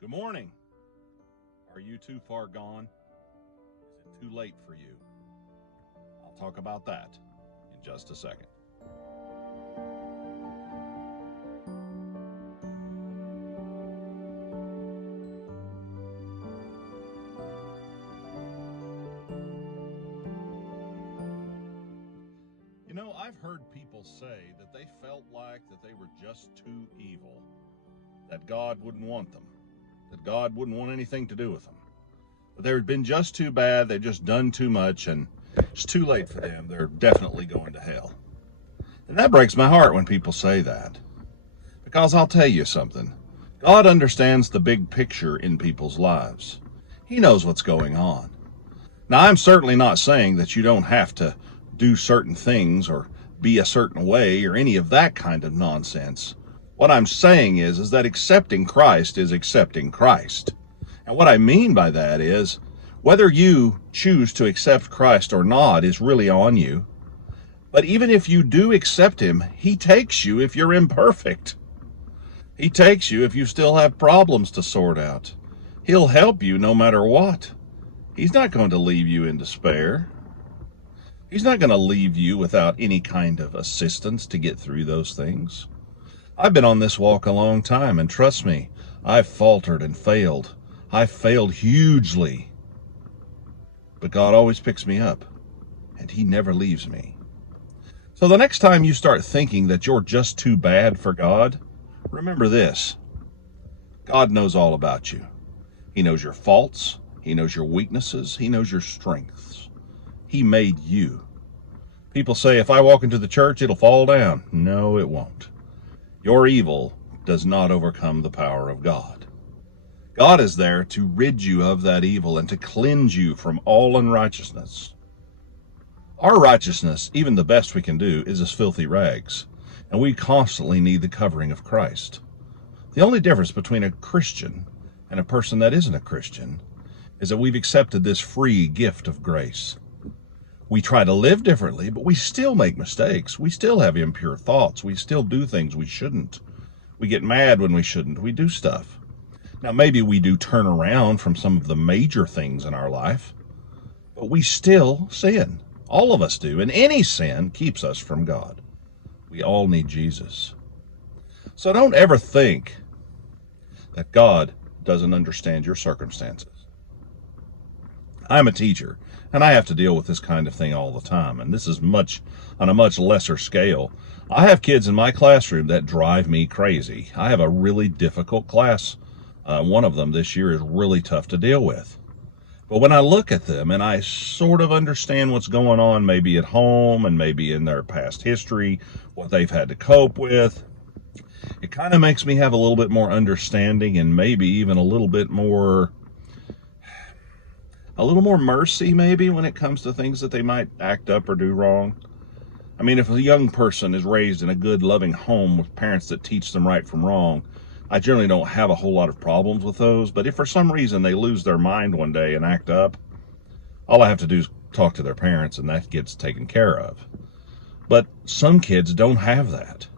Good morning. Are you too far gone? Is it too late for you? I'll talk about that in just a second. You know, I've heard people say that they felt like that they were just too evil, that God wouldn't want them, that God wouldn't want anything to do with them. But they had been just too bad, they'd just done too much, and it's too late for them. They're definitely going to hell. And that breaks my heart when people say that. Because I'll tell you something. God understands the big picture in people's lives. He knows what's going on. Now, I'm certainly not saying that you don't have to do certain things or be a certain way or any of that kind of nonsense. What I'm saying is that accepting Christ is accepting Christ. And what I mean by that is whether you choose to accept Christ or not is really on you. But even if you do accept him, he takes you if you're imperfect. He takes you if you still have problems to sort out. He'll help you no matter what. He's not going to leave you in despair. He's not going to leave you without any kind of assistance to get through those things. I've been on this walk a long time, and trust me, I've faltered and failed. I've failed hugely. But God always picks me up, and he never leaves me. So the next time you start thinking that you're just too bad for God, remember this. God knows all about you. He knows your faults. He knows your weaknesses. He knows your strengths. He made you. People say, if I walk into the church, it'll fall down. No, it won't. Your evil does not overcome the power of God. God is there to rid you of that evil and to cleanse you from all unrighteousness. Our righteousness, even the best we can do, is as filthy rags, and we constantly need the covering of Christ. The only difference between a Christian and a person that isn't a Christian is that we've accepted this free gift of grace. We try to live differently, but we still make mistakes. We still have impure thoughts. We still do things we shouldn't. We get mad when we shouldn't. We do stuff. Now, maybe we do turn around from some of the major things in our life, but we still sin. All of us do, and any sin keeps us from God. We all need Jesus. So don't ever think that God doesn't understand your circumstances. I'm a teacher, and I have to deal with this kind of thing all the time, and this is on a much lesser scale. I have kids in my classroom that drive me crazy. I have a really difficult class. One of them this year is really tough to deal with. But when I look at them and I sort of understand what's going on, maybe at home and maybe in their past history, what they've had to cope with, it kind of makes me have a little bit more understanding and maybe even a little more mercy maybe when it comes to things that they might act up or do wrong. I mean, if a young person is raised in a good, loving home with parents that teach them right from wrong, I generally don't have a whole lot of problems with those. But if for some reason they lose their mind one day and act up, all I have to do is talk to their parents and that gets taken care of. But some kids don't have that.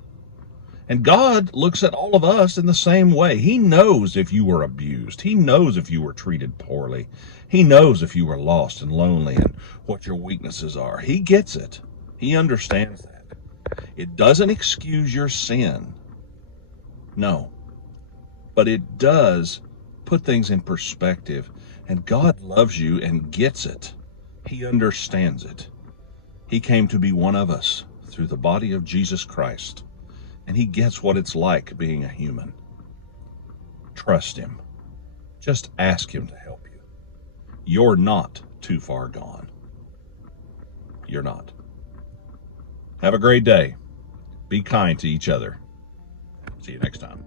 And God looks at all of us in the same way. He knows if you were abused. He knows if you were treated poorly. He knows if you were lost and lonely and what your weaknesses are. He gets it. He understands that. It doesn't excuse your sin. No. But it does put things in perspective. And God loves you and gets it. He understands it. He came to be one of us through the body of Jesus Christ. And he gets what it's like being a human. Trust him. Just ask him to help you. You're not too far gone. You're not. Have a great day. Be kind to each other. See you next time.